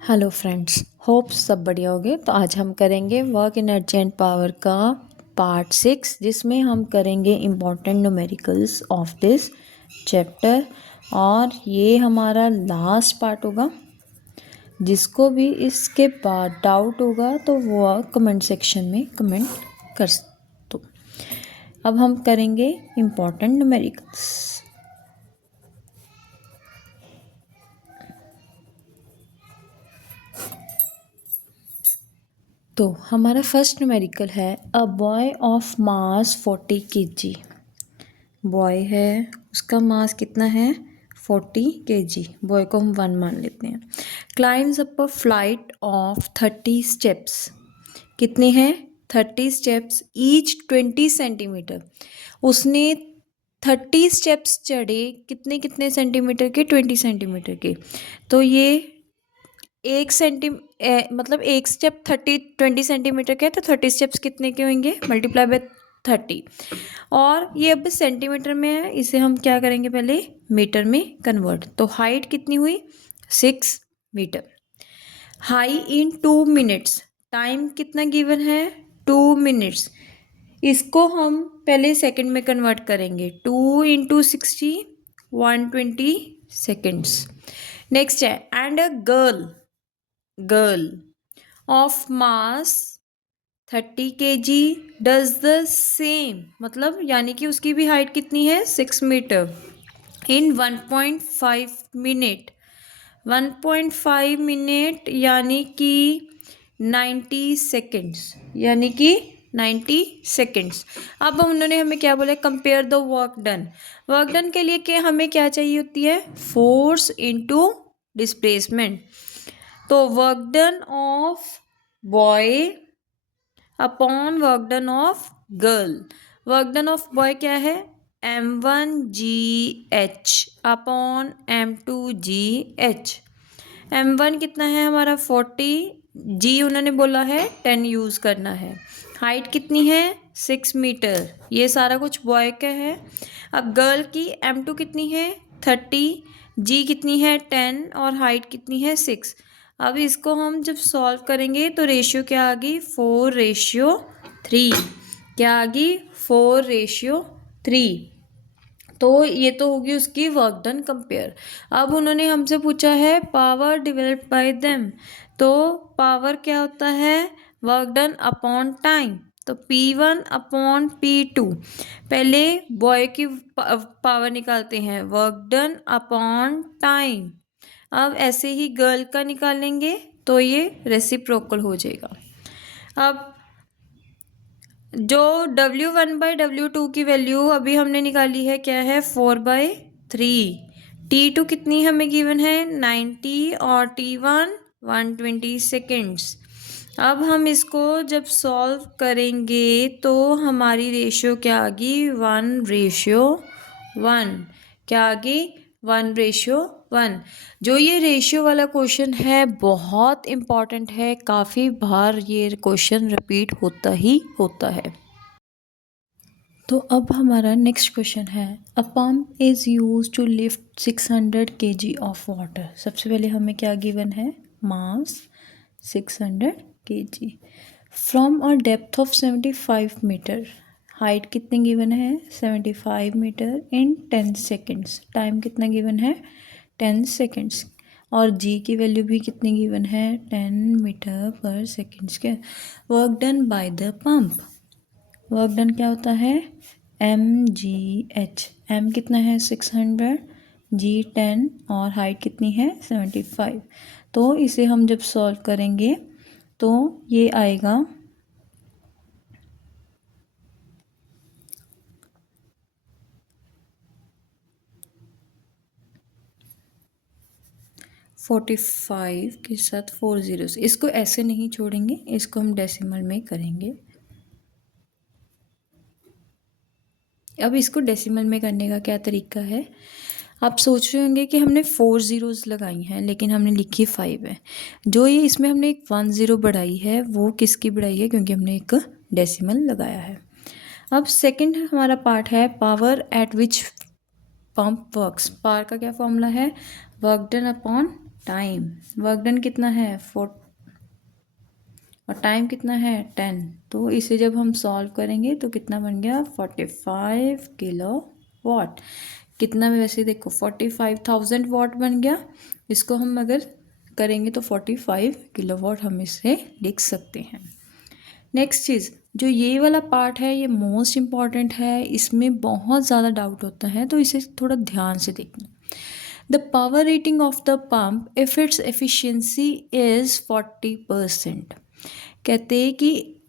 Hello friends, hope सब बढ़िया होगे। तो आज हम करेंगे वर्क एनर्जी एंड पावर का पार्ट 6, जिसमें हम करेंगे important numericals of this chapter. और ये हमारा लास्ट पार्ट होगा। जिसको भी इसके बाद डाउट होगा तो वो कमेंट सेक्शन में कमेंट कर दो। अब हम करेंगे इम्पॉर्टेंट न्यूमेरिकल्स। तो हमारा फर्स्ट न्यूमेरिकल है a boy of mass 40 kg। Boy है, उसका मास कितना है 40 kg। बॉय को हम 1 मान लेते हैं। Climbs up a flight of 30 steps. कितने हैं 30 स्टेप्स, ईच 20 सेंटीमीटर। उसने 30 स्टेप्स चढ़े, कितने कितने सेंटीमीटर के, 20 सेंटीमीटर के। तो ये मतलब एक स्टेप 20 सेंटीमीटर के, तो 30 स्टेप्स कितने के होंगे, मल्टीप्लाई बाय 30। और ये अब सेंटीमीटर में है, इसे हम क्या करेंगे, पहले मीटर में कन्वर्ट। तो हाइट कितनी हुई 6 metre. High in 2 minutes, time कितना गिवन है 2 मिनट्स। इसको हम पहले सेकंड में कन्वर्ट करेंगे, 2 × 60 120 सेकेंड्स। नेक्स्ट है and a girl of mass 30 kg does the same, मतलब यानी कि उसकी भी हाइट कितनी है 6 मीटर, इन 1.5 मिनट। 1.5 मिनट यानी कि 90 सेकेंड्स, यानी कि 90 सेकेंड्स। अब उन्होंने हमें क्या बोला, compare the work done. Work done के लिए क्या हमें क्या चाहिए होती है, फोर्स इनटू डिस्प्लेसमेंट। तो work done of boy upon work done of girl. Work done of boy क्या है, m1gh अपॉन m2gh। m1 कितना है हमारा 40, g उन्होंने बोला है 10 यूज़ करना है। हाइट कितनी है 6 मीटर, ये सारा कुछ बॉय का है। अब गर्ल की m2 कितनी है 30, g कितनी है 10 और हाइट कितनी है 6। अब इसको हम जब सॉल्व करेंगे तो रेशियो क्या आ गई 4:3। क्या आ गई 4:3। तो ये तो होगी उसकी वर्क डन कंपेयर। अब उन्होंने हमसे पूछा है पावर डिवेल्प्ड बाय देम। तो पावर क्या होता है, वर्क डन अपॉन टाइम। तो P1 अपॉन P2। पहले बॉय की पावर निकालते हैं, वर्क डन अपॉन टाइम। अब ऐसे ही गर्ल का निकालेंगे तो ये रेसिप्रोकल हो जाएगा। अब जो W1/W2 की वैल्यू अभी हमने निकाली है क्या है 4/3। T2 कितनी हमें गिवन है 90 और T1 120 सेकेंड्स। अब हम इसको जब सॉल्व करेंगे तो हमारी रेशियो क्या आ गई 1:1। क्या आ गई 1:1। जो ये रेशियो वाला क्वेश्चन है बहुत इम्पॉर्टेंट है, काफ़ी बार ये क्वेश्चन रिपीट होता ही होता है। तो अब हमारा नेक्स्ट क्वेश्चन है a pump is use to lift 600 kg of water. सबसे पहले हमें क्या गिवन है, mass 600 kg from a depth of 75 metre. Height कितनी गिवन है 75 मीटर इन 10 सेकेंड्स। टाइम कितना गिवन है 10 सेकेंड्स। और जी की वैल्यू भी कितनी गिवन है 10 मीटर पर सेकेंड्स के। Work done by the pump. Work done क्या होता है mgh। m कितना है 600, g 10 और हाइट कितनी है 75। तो इसे हम जब सॉल्व करेंगे तो ये आएगा 45 के साथ 4 zeros। इसको ऐसे नहीं छोड़ेंगे, इसको हम डेसिमल में करेंगे। अब इसको डेसिमल में करने का क्या तरीका है, आप सोच रहे होंगे कि हमने 4 zeros लगाई हैं लेकिन हमने लिखी 5 है। जो ये इसमें हमने एक 1 0 बढ़ाई है वो किसकी बढ़ाई है, क्योंकि हमने एक डेसिमल लगाया है। अब सेकंड हमारा पार्ट है पावर एट विच पंप वर्क्स। पावर का क्या फॉर्मूला है, work done upon time, work done कितना है 4 और टाइम कितना है 10। तो इसे जब हम सॉल्व करेंगे तो कितना बन गया 45 किलो वाट। कितना में वैसे देखो 45,000 वाट बन गया। इसको हम अगर करेंगे तो 45 किलो वाट हम इसे लिख सकते हैं। नेक्स्ट चीज़, जो ये वाला पार्ट है ये मोस्ट इम्पॉर्टेंट है, इसमें बहुत ज़्यादा डाउट होता है, तो इसे थोड़ा ध्यान से देखना। The power rating of the pump if its efficiency is 40%। कहते हैं कि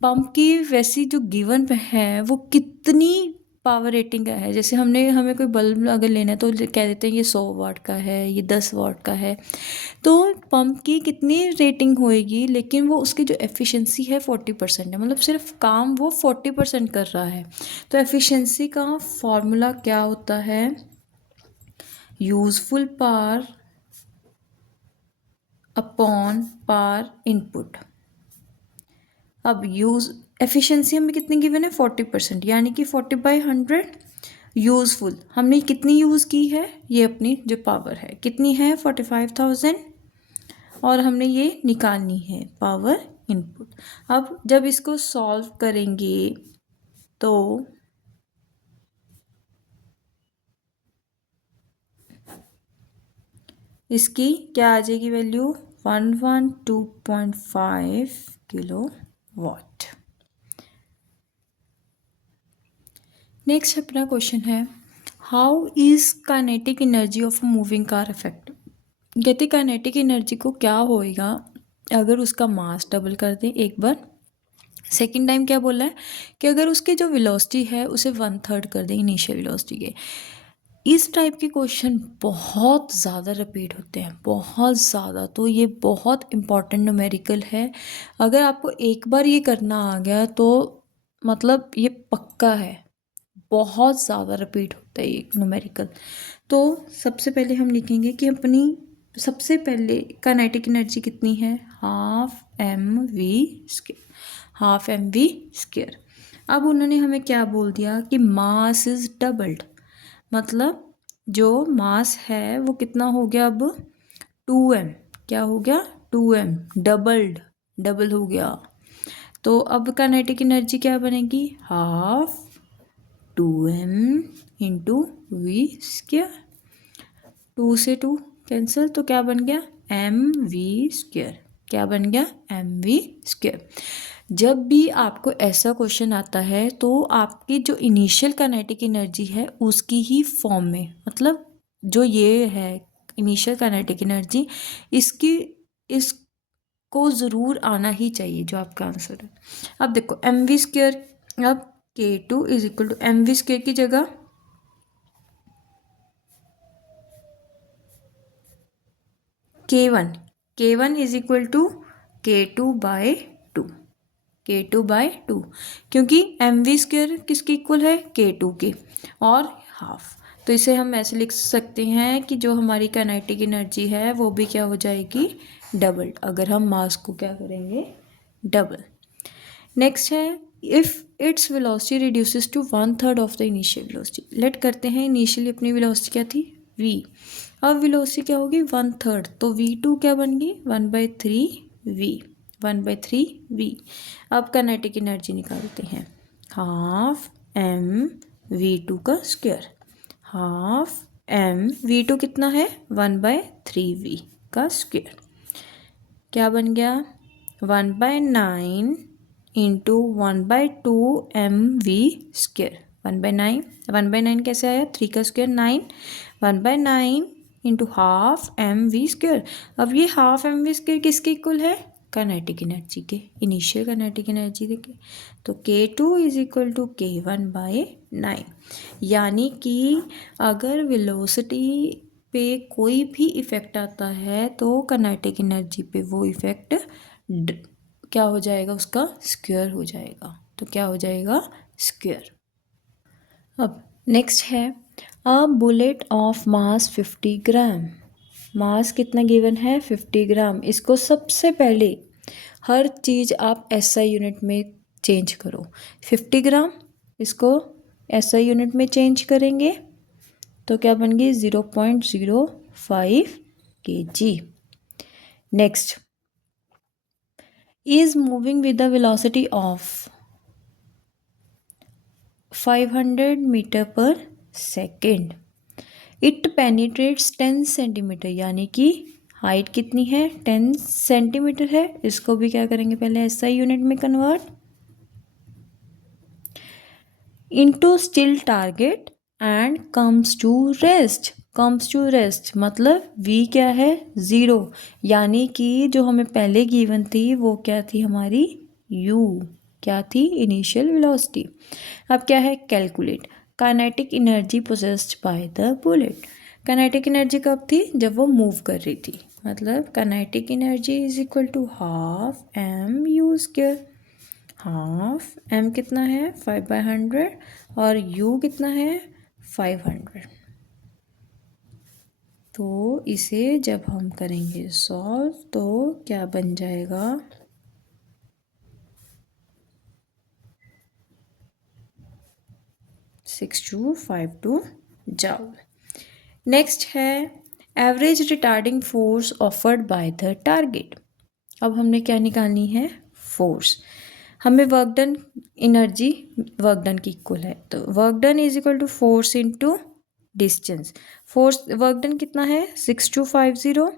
पंप की वैसी जो गिवन है वो कितनी पावर रेटिंग का है। जैसे हमें कोई बल्ब अगर लेना है तो कह देते हैं ये 100 वाट का है, ये 10 वाट का है। तो पंप की कितनी रेटिंग होएगी, लेकिन वो उसकी जो एफिशिएंसी है 40% है, मतलब सिर्फ काम वो 40% कर रहा है। तो एफिशिएंसी का फॉर्मूला क्या होता है, useful power upon power input. अब एफिशिएंसी हमें कितनी गिवन है 40%, यानी कि 40/100। यूज़फुल हमने कितनी यूज़ की है, ये अपनी जो पावर है कितनी है 45,000, और हमने ये निकालनी है पावर इनपुट। अब जब इसको सॉल्व करेंगे तो इसकी क्या आ जाएगी वैल्यू 112.5 किलो वाट। नेक्स्ट अपना क्वेश्चन है, how is kinetic energy of a moving car affect. कहते काइनेटिक एनर्जी को क्या होएगा अगर उसका मास डबल कर दें एक बार। सेकेंड टाइम क्या बोला है कि अगर उसकी जो वेलोसिटी है उसे 1/3 कर दें इनिशियल वेलोसिटी के। इस टाइप के क्वेश्चन बहुत ज़्यादा रिपीट होते हैं, बहुत ज़्यादा। तो ये बहुत इम्पॉर्टेंट न्यूमेरिकल है। अगर आपको एक बार ये करना आ गया तो मतलब ये पक्का है, बहुत ज़्यादा रिपीट होता है ये न्यूमेरिकल। तो सबसे पहले हम लिखेंगे कि अपनी सबसे पहले काइनेटिक एनर्जी कितनी है, half m v square, half m v square. अब उन्होंने हमें क्या बोल दिया कि मास इज़ डबल्ड, मतलब जो मास है वो कितना हो गया अब 2m, क्या हो गया 2m, डबल हो गया। तो अब काइनेटिक एनर्जी क्या बनेगी, half 2m into we square, 2 से 2 कैंसिल, तो क्या बन गया एम वी स्क्वायर, क्या बन गया एम वी स्क्वायर। जब भी आपको ऐसा क्वेश्चन आता है तो आपकी जो इनिशियल काइनेटिक एनर्जी है उसकी ही फॉर्म में, मतलब जो ये है इनिशियल काइनेटिक एनर्जी, इसको ज़रूर आना ही चाहिए जो आपका आंसर है। अब देखो एम वी स्क्वायर, अब K2 is equal to m v square की जगह K1 is equal to K2/2, K2/2, क्योंकि एम वी स्क्वायर किसके इक्वल है K2 के और हाफ। तो इसे हम ऐसे लिख सकते हैं कि जो हमारी काइनेटिक एनर्जी है वो भी क्या हो जाएगी डबल, अगर हम मास को क्या करेंगे डबल। नेक्स्ट है if its velocity reduces to 1/3 of the initial velocity. Let करते हैं इनिशियली अपनी वेलोसिटी क्या थी v, अब वेलोसिटी क्या होगी 1/3, तो v2 क्या बन गई 1/3v। अब काइनेटिक एनर्जी निकालते हैं, हाफ एम v2 का स्क्वायर, हाफ एम v2 कितना है 1/3v का स्क्वायर, क्या बन गया 1/9 इंटू 1/2 एम वी स्क्वायर, 1/9 कैसे आया 3 का square 9, 1/9 into half m v square. अब ये हाफ एम वी स्क्वायर किसके इक्वल है काइनेटिक एनर्जी के, इनिशियल काइनेटिक एनर्जी देखे, तो K2 is equal to K1/9। यानी कि अगर वेलोसिटी पे कोई भी इफ़ेक्ट आता है तो काइनेटिक एनर्जी पे वो इफ़ेक्ट क्या हो जाएगा उसका स्क्वायर हो जाएगा, तो क्या हो जाएगा स्क्वायर। अब नेक्स्ट है अ बुलेट ऑफ मास 50 ग्राम, मास कितना गिवन है 50 ग्राम। इसको सबसे पहले हर चीज़ आप SI यूनिट में चेंज करो, 50 ग्राम इसको SI यूनिट में चेंज करेंगे तो क्या बन गई 0.05 kg. Next, is moving with the velocity of 500 meter per second. It penetrates 10 centimetre, यानी कि हाइट कितनी है 10 सेंटीमीटर है. इसको भी क्या करेंगे पहले एसआई यूनिट में convert into still target and comes to rest. Comes to rest मतलब v क्या है 0, यानी कि जो हमें पहले गिवन थी वो क्या थी हमारी u, क्या थी इनिशियल वेलोसिटी. अब क्या है calculate kinetic energy possessed by the bullet. Kinetic energy कब थी जब वो मूव कर रही थी, मतलब kinetic energy is equal to half m u square. Half m कितना है 5/100 और यू कितना है 500. तो इसे जब हम करेंगे सॉल्व तो क्या बन जाएगा 6252 जूल. नेक्स्ट है average retarding force offered by the target. अब हमने क्या निकालनी है फोर्स. हमें work done energy work done की इक्वल है, तो work done is equal to force into distance. Force work done कितना है 6250.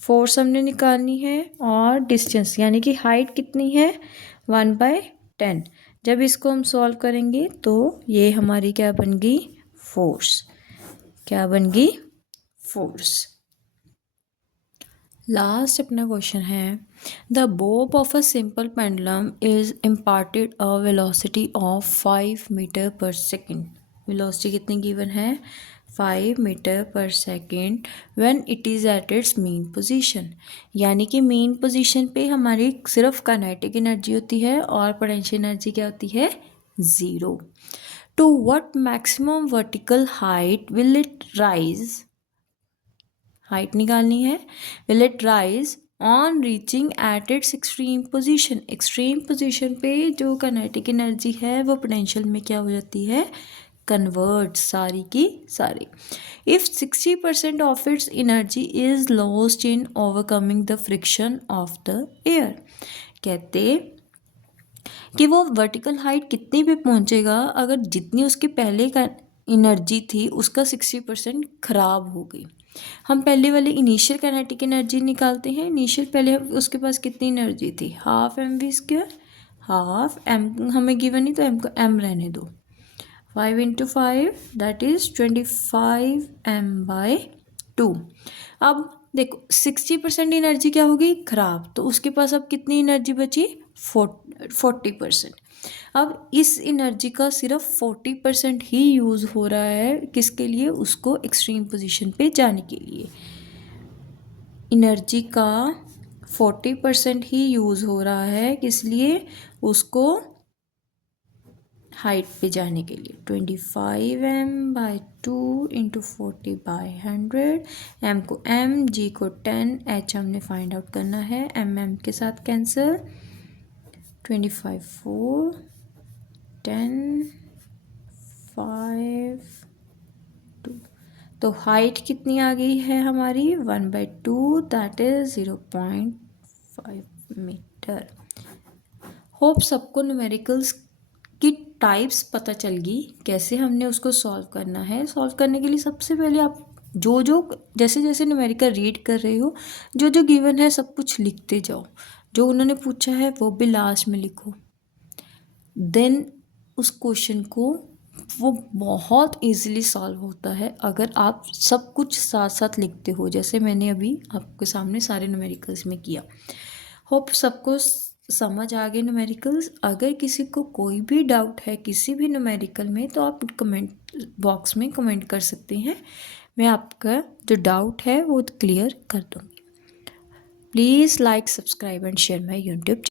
फोर्स हमने निकालनी है और डिस्टेंस यानी कि हाइट कितनी है 1/10. जब इसको हम सॉल्व करेंगे तो ये हमारी क्या बन गई फोर्स. क्या बन गई फोर्स. लास्ट अपना क्वेश्चन है the bob of a simple pendulum is imparted a velocity of 5 metre per second. Velocity कितनी गिवन है 5 metre per second when it is at its mean position. यानी कि मेन पोजीशन पे हमारी सिर्फ kinetic energy होती है और पोटेंशियल एनर्जी क्या होती है 0. To what maximum vertical height will it rise. Height निकालनी है. Will it rise on reaching at its extreme position. Extreme position पे जो काइनेटिक एनर्जी है वो पोटेंशियल में क्या हो जाती है कन्वर्ट सारी की सारी. If 60% of its energy is lost in overcoming the friction of the air. कहते कि वो वर्टिकल हाइट कितनी पे पहुंचेगा अगर जितनी उसकी पहले का एनर्जी थी उसका 60% खराब हो गई. हम पहले वाले इनिशियल काइनेटिक एनर्जी निकालते हैं. इनिशियल पहले उसके पास कितनी एनर्जी थी half m v square. Half m हमें गिवन नहीं तो एम को एम रहने दो. 5 × 5 दैट इज 25 m/2. अब देखो 60% एनर्जी क्या होगी खराब, तो उसके पास अब कितनी एनर्जी बची 40%. अब इस एनर्जी का सिर्फ 40% ही यूज़ हो रहा है किसके लिए उसको एक्सट्रीम पोजीशन पे जाने के लिए. एनर्जी का 40% ही यूज़ हो रहा है किस लिए उसको हाइट पे जाने के लिए. 25 m/2 × 40/100. m को m g को 10 h हमने फाइंड आउट करना है. m के साथ कैंसिल 25 4 10 5 2. तो हाइट कितनी आ गई है हमारी 1/2 दैट इज 0.5 मीटर. होप सबको न्यूमेरिकल्स की टाइप्स पता चल गई कैसे हमने उसको सॉल्व करना है. सॉल्व करने के लिए सबसे पहले आप जो जैसे जैसे न्यूमेरिकल रीड कर रहे हो जो गिवन है सब कुछ लिखते जाओ. जो उन्होंने पूछा है वो भी लास्ट में लिखो. देन उस क्वेश्चन को वो बहुत इजीली सॉल्व होता है अगर आप सब कुछ साथ साथ लिखते हो जैसे मैंने अभी आपके सामने सारे न्यूमेरिकल्स में किया. होप सबको समझ आ गए न्यूमेरिकल्स. अगर किसी को कोई भी डाउट है किसी भी न्यूमेरिकल में तो आप कमेंट बॉक्स में कमेंट कर सकते हैं. मैं आपका जो डाउट है वो क्लियर कर दूँगी. Please like subscribe and share my YouTube.